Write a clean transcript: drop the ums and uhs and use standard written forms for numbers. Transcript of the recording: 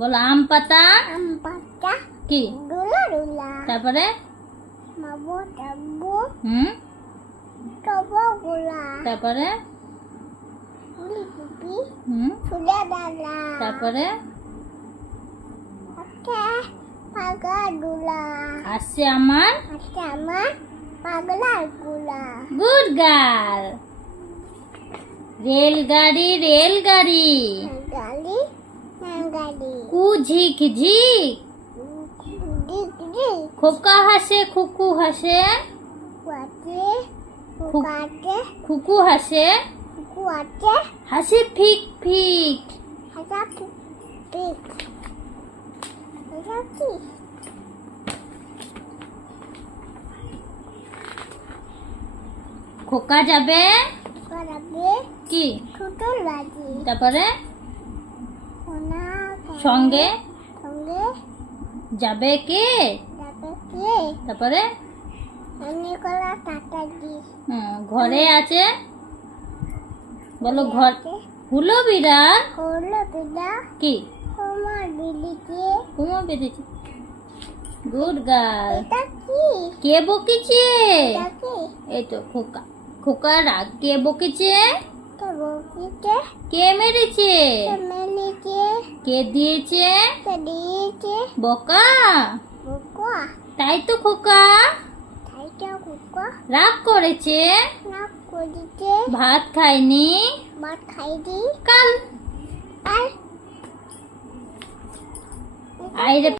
বলো আম পাতা আম পাতা কি ডোলা ডোলা তারপরে মাবো টাবো হুম টবো গোলা তারপরে ফুলি টুপি হুম ফুলে ডালা তারপরে আছে পাগা ডোলা আসছে আমার আছে আমার পাগলা গোলা গুড গার্ল রেলগাড়ি রেলগাড়ি গালি গালি কু ঝিক ঝিক দিক দিক খোকা হাসে খুকু হাসে কুয়াতে কুকাতে খুকু হাসে কুয়াতে হাসি ফিক ফিক হাসা পিক হাসা কি খোকা যাবে করাবে কি ছোট লাজি তারপরে সোনা সঙ্গে সঙ্গে যাবে কে যাবে কে তারপরে আমি কলা টাটা দি ঘরে আছে বলো ঘর হুলো বিড়াল হলো বিদা কি তোমার বিলিকে কুমো বেঁধেছে গুড গার্ল এটা কি কে বকেছে এটা কি এই তো খোকা খোকা রাগ কে বকেছে তো বকিতে কে মেরেছে মেলিকে কে দিয়েছে তো দিয়েছে বকা বুকুয়া তাই তো খোকা তাইটা কুকুয়া রাগ করেছে না করিতে ভাত খায়নি ভাত খাই দি কাল আর আইরে